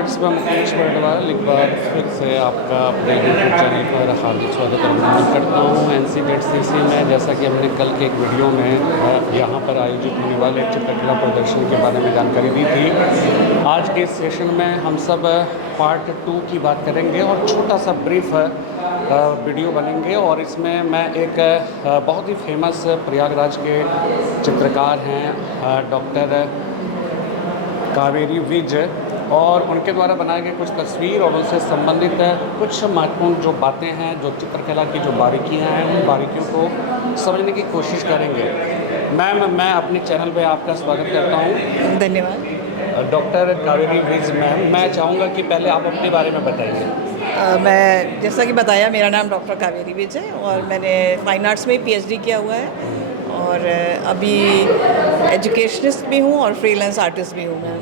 Friends, मैं मुकेश बरडवाल एक बार फिर से आपका अपने यूट्यूब चैनल पर हार्दिक स्वागत और अभिनंदन करता हूँ। NC-DCC में जैसा कि हमने कल के एक वीडियो में यहाँ पर आयोजित होने वाले चित्रकला प्रदर्शन के बारे में जानकारी दी थी। आज के इस सेशन में हम सब पार्ट 2 की बात करेंगे और छोटा सा ब्रीफ वीडियो बनेंगे। और इसमें मैं एक बहुत ही फेमस प्रयागराज के चित्रकार हैं डॉक्टर कावेरी विज, और उनके द्वारा बनाए गए कुछ तस्वीर और उनसे संबंधित कुछ महत्वपूर्ण जो बातें हैं, जो चित्रकला की जो बारीकियां हैं, उन बारीकियों को समझने की कोशिश करेंगे। मैम, मैं अपने चैनल पे आपका स्वागत करता हूँ। धन्यवाद। डॉक्टर कावेरी विज मैम, मैं चाहूँगा कि पहले आप अपने बारे में बताइए। मैं जैसा कि बताया, मेरा नाम डॉक्टर कावेरी विज है और मैंने फाइन आर्ट्स में PhD किया हुआ है और अभी एजुकेशनिस्ट भी हूँ और फ्रीलांस आर्टिस्ट भी हूँ मैं।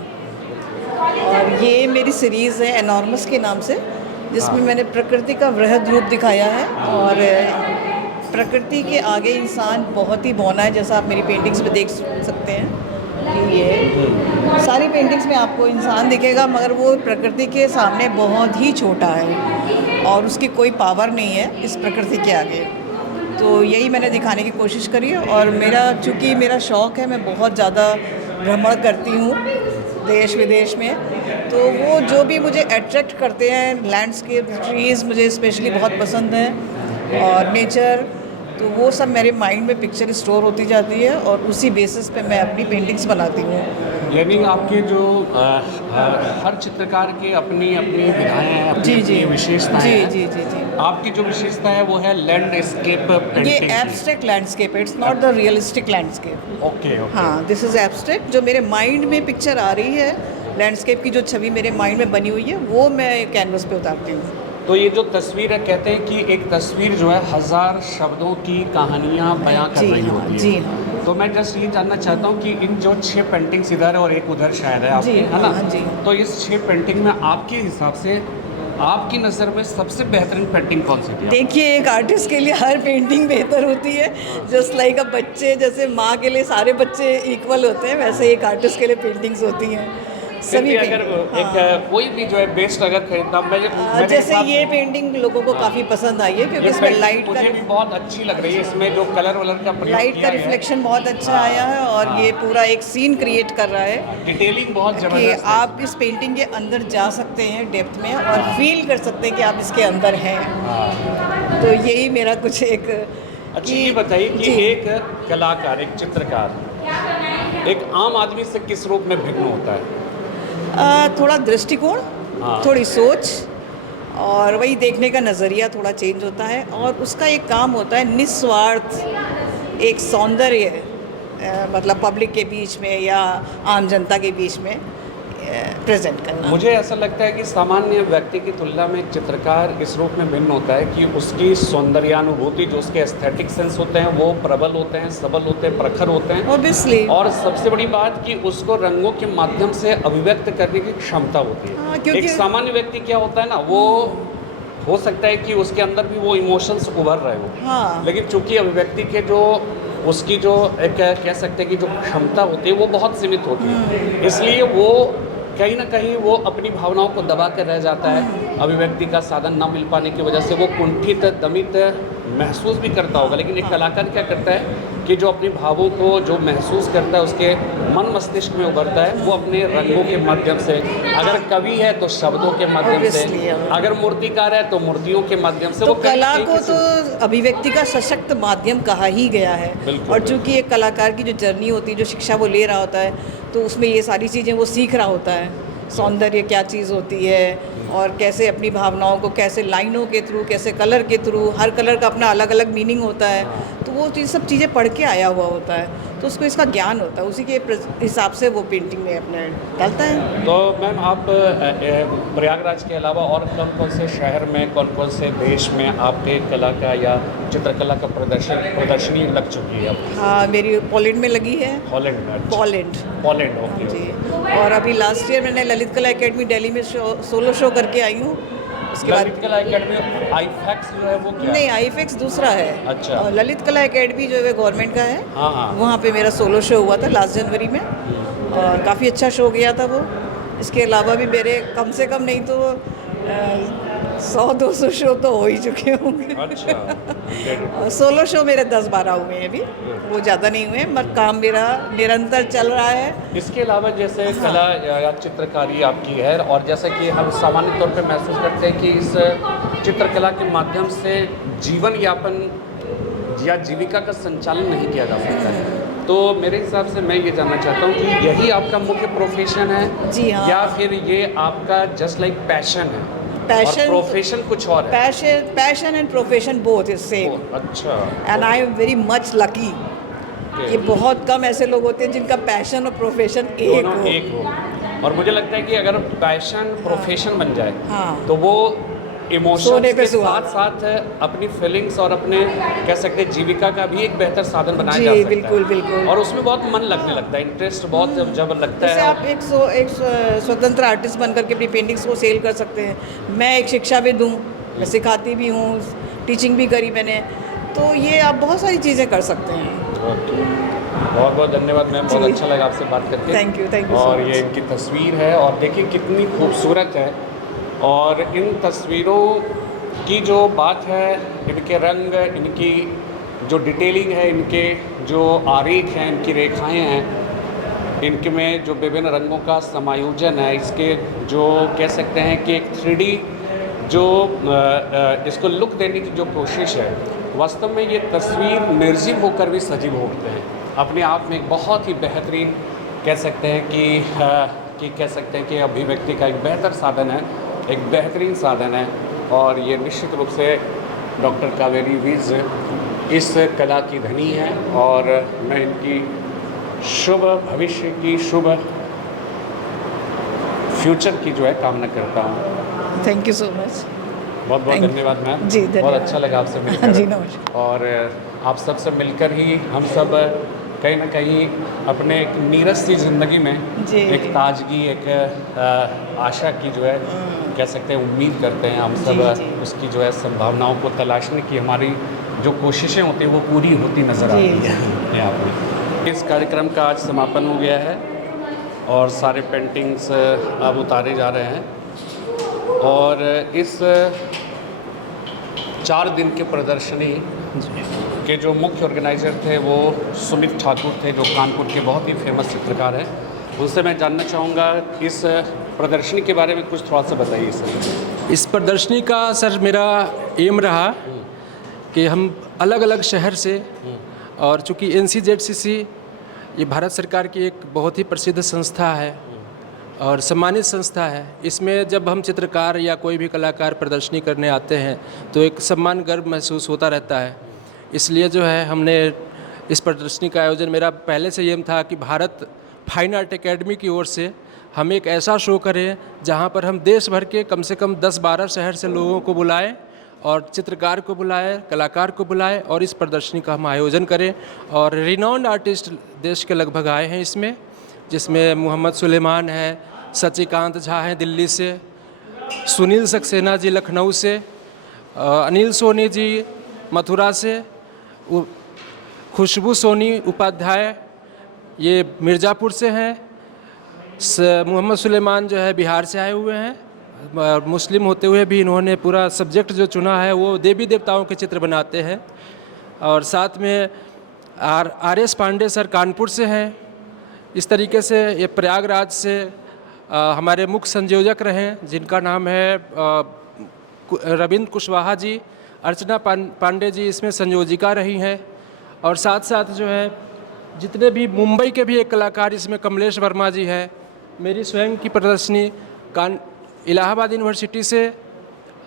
और ये मेरी सीरीज़ है एनॉर्मस के नाम से, जिसमें मैंने प्रकृति का वृहद रूप दिखाया है। और प्रकृति के आगे इंसान बहुत ही बौना है, जैसा आप मेरी पेंटिंग्स में देख सकते हैं कि ये सारी पेंटिंग्स में आपको इंसान दिखेगा, मगर वो प्रकृति के सामने बहुत ही छोटा है और उसकी कोई पावर नहीं है इस प्रकृति के आगे। तो यही मैंने दिखाने की कोशिश करी है। और चूँकि मेरा शौक़ है, मैं बहुत ज़्यादा भ्रमण करती हूँ देश विदेश में, तो वो जो भी मुझे अट्रैक्ट करते हैं, लैंडस्केप, ट्रीज़ मुझे स्पेशली बहुत पसंद है और नेचर, तो वो सब मेरे माइंड में पिक्चर स्टोर होती जाती है और उसी बेसिस पे मैं अपनी पेंटिंग्स बनाती हूँ। यानी आपके जो हर चित्रकार की अपनी अपनी विधाएँ हैं, अपनी विशेषताएँ हैं। जी। आपकी जो विशेषता है वो है लैंडस्केप पेंटिंग। ये एब्स्ट्रैक्ट लैंडस्केप है, it's not the realistic landscape. Okay. हाँ, दिस इज़ एब्स्ट्रैक्ट। जो मेरे माइंड में पिक्चर आ रही है, लैंडस्केप की जो छवि मेरे माइंड में बनी हुई है, वो मैं कैनवस पे उतारती हूँ। तो ये जो तस्वीर है, कहते हैं कि एक तस्वीर जो है 1000 शब्दों की कहानियाँ बयां कर रही होती है। जी हाँ। तो मैं जस्ट ये जानना चाहता हूँ कि इन जो 6 पेंटिंग्स इधर और एक उधर शायद है आपकी, है ना? जी। तो इस 6 पेंटिंग में आपके हिसाब से, आपकी नज़र में सबसे बेहतरीन पेंटिंग कौन सी थी? देखिए, एक आर्टिस्ट के लिए हर पेंटिंग बेहतर होती है। जस्ट लाइक बच्चे, जैसे माँ के लिए सारे बच्चे इक्वल होते हैं, वैसे एक आर्टिस्ट के लिए पेंटिंग्स होती हैं सभी। अगर एक कोई भी जो है बेस्ट अगर खरीदता, जैसे ये पेंटिंग लोगों को काफ़ी पसंद आई है, क्योंकि इसमें लाइट का, मुझे भी बहुत अच्छी लग रही है। इसमें जो कलर वलर का प्रयोग लाइट का किया रिफ्लेक्शन बहुत अच्छा आया है और ये पूरा एक सीन क्रिएट कर रहा है। डिटेलिंग बहुत कि ज़बरदस्त है। आप इस पेंटिंग के अंदर जा सकते हैं डेप्थ में और फील कर सकते हैं कि आप इसके अंदर हैं। तो यही मेरा कुछ एक। अच्छा, ये बताइए कि एक कलाकार, एक चित्रकार एक आम आदमी से किस रूप में भिन्न होता है? थोड़ा दृष्टिकोण, थोड़ी सोच और वही देखने का नज़रिया थोड़ा चेंज होता है। और उसका एक काम होता है निस्वार्थ एक सौंदर्य, मतलब पब्लिक के बीच में या आम जनता के बीच में प्रेजेंट करना। मुझे ऐसा लगता है कि सामान्य व्यक्ति की तुलना में एक चित्रकार इस रूप में भिन्न होता है कि उसकी सौंदर्यानुभूति, जो उसके एस्थेटिक सेंस होते हैं, वो प्रबल होते हैं, सबल होते हैं, प्रखर होते हैं। ऑब्वियसली। और सबसे बड़ी बात कि उसको रंगों के माध्यम से अभिव्यक्त करने की क्षमता होती है। क्योंकि एक सामान्य व्यक्ति क्या होता है ना, वो हो सकता है कि उसके अंदर भी वो इमोशंस उभर रहे हो, लेकिन चूंकि अभिव्यक्ति के जो उसकी जो एक कह सकते हैं कि जो क्षमता होती है वो बहुत सीमित होती है, इसलिए वो कहीं ना कहीं वो अपनी भावनाओं को दबा कर रह जाता है। अभिव्यक्ति का साधन न मिल पाने की वजह से वो कुंठित, दमित महसूस भी करता होगा। लेकिन एक कलाकार क्या करता है कि जो अपने भावों को जो महसूस करता है, उसके मन मस्तिष्क में उभरता है, वो अपने रंगों के माध्यम से, अगर कवि है तो शब्दों के माध्यम से, अगर मूर्तिकार है तो मूर्तियों के माध्यम से। तो कला को तो अभिव्यक्ति का सशक्त माध्यम कहा ही गया है। और चूंकि एक कलाकार की जो जर्नी होती है, जो शिक्षा वो ले रहा होता है, तो उसमें ये सारी चीज़ें वो सीख रहा होता है। सौंदर्य क्या चीज़ होती है और कैसे अपनी भावनाओं को, कैसे लाइनों के थ्रू, कैसे कलर के थ्रू, हर कलर का अपना अलग अलग मीनिंग होता है। तो वो सब चीज़ें पढ़ के आया हुआ होता है, तो उसको इसका ज्ञान होता है, उसी के हिसाब से वो पेंटिंग में अपने डालता है। तो मैम, आप प्रयागराज के अलावा और कौन कौन से शहर में, कौन कौन से देश में आपके कला का या चित्रकला का प्रदर्शनी लग चुकी है? हाँ, मेरी पोलैंड में लगी है। हॉलैंड में? पोलैंड ओके जी। और अभी लास्ट ईयर मैंने ललित कला एकेडमी दिल्ली में सोलो शो करके आई हूँ। उसके बाद ललित कला एकेडमी आईफेक्स जो है वो क्या? नहीं, आईफेक्स दूसरा है। अच्छा। ललित कला एकेडमी जो है गवर्नमेंट का है। हाँ। वहाँ पे मेरा सोलो शो हुआ था लास्ट जनवरी में और काफ़ी अच्छा शो गया था वो। इसके अलावा भी मेरे कम से कम नहीं तो 100-200 शो तो हो ही चुके होंगे। अच्छा। सोलो शो मेरे 10-12 हुए हैं अभी, वो ज़्यादा नहीं हुए, मगर काम मेरा निरंतर चल रहा है। इसके अलावा जैसे कला या चित्रकारी आपकी है, और जैसा कि हम सामान्य तौर पे महसूस करते हैं कि इस चित्रकला के माध्यम से जीवन यापन या जीविका का संचालन नहीं किया जा सकता है, तो मेरे हिसाब से मैं ये जानना चाहता हूँ कि यही आपका मुख्य प्रोफेशन है? जी हाँ। या फिर ये आपका जस्ट लाइक पैशन है? पैशन, और प्रोफेशन कुछ और है? Passion and profession both is same. अच्छा। And I am very much lucky. ये बहुत कम ऐसे लोग होते हैं जिनका पैशन और प्रोफेशन एक हो। और मुझे लगता है कि अगर पैशन प्रोफेशन बन जाए, हाँ। तो वो इमोशंस सोने पे के सुहागा। साथ साथ अपनी फीलिंग्स और अपने कह सकते हैं जीविका का भी एक बेहतर साधन बनाया जी, जा सकता बिल्कुल, है। बिल्कुल। और उसमें बहुत मन लगने लगता है, इंटरेस्ट बहुत जब लगता जैसे है। आप एक स्वतंत्र आर्टिस्ट बनकर के अपनी पेंटिंग्स को सेल कर सकते हैं। मैं एक शिक्षाविद हूँ, मैं सिखाती भी हूँ, टीचिंग भी करी मैंने, तो ये आप बहुत सारी चीज़ें कर सकते हैं। बहुत बहुत धन्यवाद मैम, बहुत जी। अच्छा लगा आपसे बात करके। थैंक यू so और much। ये इनकी तस्वीर है, और देखिए कितनी खूबसूरत है, और इन तस्वीरों की जो बात है, इनके रंग, इनकी जो डिटेलिंग है, इनके जो आरेख हैं, इनकी रेखाएं हैं, इनके में जो विभिन्न रंगों का समायोजन है, इसके जो कह सकते हैं कि एक 3D जो इसको लुक देने की जो कोशिश है, वास्तव में ये तस्वीर निर्जीव होकर भी सजीव होते हैं। अपने आप में एक बहुत ही बेहतरीन कह सकते हैं कि कह सकते हैं कि अभिव्यक्ति का एक बेहतर साधन है, एक बेहतरीन साधन है। और ये निश्चित रूप से डॉक्टर कावेरी विज इस कला की धनी है, और मैं इनकी शुभ भविष्य की, शुभ फ्यूचर की जो है कामना करता हूँ। Thank you so much. बहुत बहुत धन्यवाद मैम। जी, धन्यवाद। बहुत अच्छा लगा आपसे मिलकर। जी, नमस्कार। और आप सबसे मिलकर ही हम सब कहीं ना कहीं अपने एक नीरस सी ज़िंदगी में जी। एक ताजगी, एक आशा की जो है कह सकते हैं उम्मीद करते हैं हम सब, जी। उसकी जो है संभावनाओं को तलाशने की हमारी जो कोशिशें होती हैं वो पूरी होती नज़र जी, आती है यहाँ पर। इस कार्यक्रम का आज समापन हो गया है, और सारे पेंटिंग्स अब उतारे जा रहे हैं, और इस 4 दिन के प्रदर्शनी के जो मुख्य ऑर्गेनाइज़र थे वो सुमित ठाकुर थे, जो कानपुर के बहुत ही फेमस चित्रकार हैं। उनसे मैं जानना चाहूँगा इस प्रदर्शनी के बारे में कुछ थोड़ा सा बताइए सर। इस प्रदर्शनी का सर मेरा एम रहा कि हम अलग अलग शहर से, और चूँकि NCZCC ये भारत सरकार की एक बहुत ही प्रसिद्ध संस्था है और सम्मानित संस्था है, इसमें जब हम चित्रकार या कोई भी कलाकार प्रदर्शनी करने आते हैं तो एक सम्मान गर्व महसूस होता रहता है। इसलिए जो है हमने इस प्रदर्शनी का आयोजन, मेरा पहले से एम था कि भारत फाइन आर्ट एकेडमी की ओर से हम एक ऐसा शो करें जहां पर हम देश भर के कम से कम 10-12 शहर से लोगों को बुलाएं और चित्रकार को बुलाएं, कलाकार को बुलाएं, और इस प्रदर्शनी का हम आयोजन करें। और रिनाउंड आर्टिस्ट देश के लगभग आए हैं इसमें, जिसमें मोहम्मद सुलेमान है, सचिकांत झा हैं दिल्ली से, सुनील सक्सेना जी लखनऊ से, अनिल सोनी जी मथुरा से, खुशबू सोनी उपाध्याय ये मिर्ज़ापुर से हैं, मोहम्मद सुलेमान जो है बिहार से आए हुए हैं। मुस्लिम होते हुए भी इन्होंने पूरा सब्जेक्ट जो चुना है वो देवी देवताओं के चित्र बनाते हैं। और साथ में RS पांडे सर कानपुर से हैं। इस तरीके से ये प्रयागराज से हमारे मुख्य संयोजक रहे जिनका नाम है रविंद्र कुशवाहा जी, अर्चना पांडे जी इसमें संयोजिका रही हैं। और साथ साथ जो है जितने भी मुंबई के भी एक कलाकार इसमें कमलेश वर्मा जी है। मेरी स्वयं की प्रदर्शनी इलाहाबाद यूनिवर्सिटी से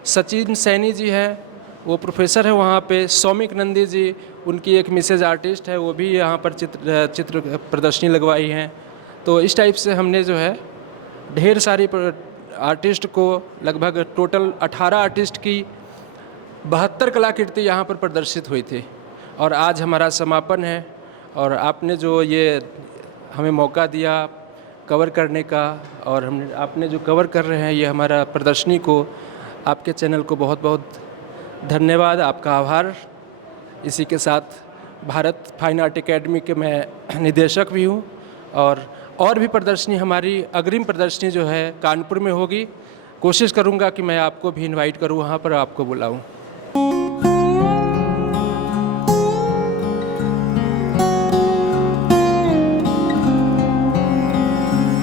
सचिन सैनी जी हैं, वो प्रोफेसर है वहाँ पे। सौमिक नंदी जी, उनकी एक मिसेज आर्टिस्ट है, वो भी यहाँ पर चित्र प्रदर्शनी लगवाई हैं। तो इस टाइप से हमने जो है ढेर सारी आर्टिस्ट को, लगभग टोटल 18 आर्टिस्ट की 72 कलाकृति यहाँ पर प्रदर्शित हुई थी। और आज हमारा समापन है, और आपने जो ये हमें मौका दिया कवर करने का, और आपने जो कवर कर रहे हैं ये हमारा प्रदर्शनी को, आपके चैनल को बहुत बहुत धन्यवाद, आपका आभार। इसी के साथ भारत फाइन आर्ट एकेडमी के मैं निदेशक भी हूँ, और और भी प्रदर्शनी हमारी अग्रिम प्रदर्शनी जो है कानपुर में होगी। कोशिश करूंगा कि मैं आपको भी इनवाइट करूं, वहां पर आपको बुलाऊं।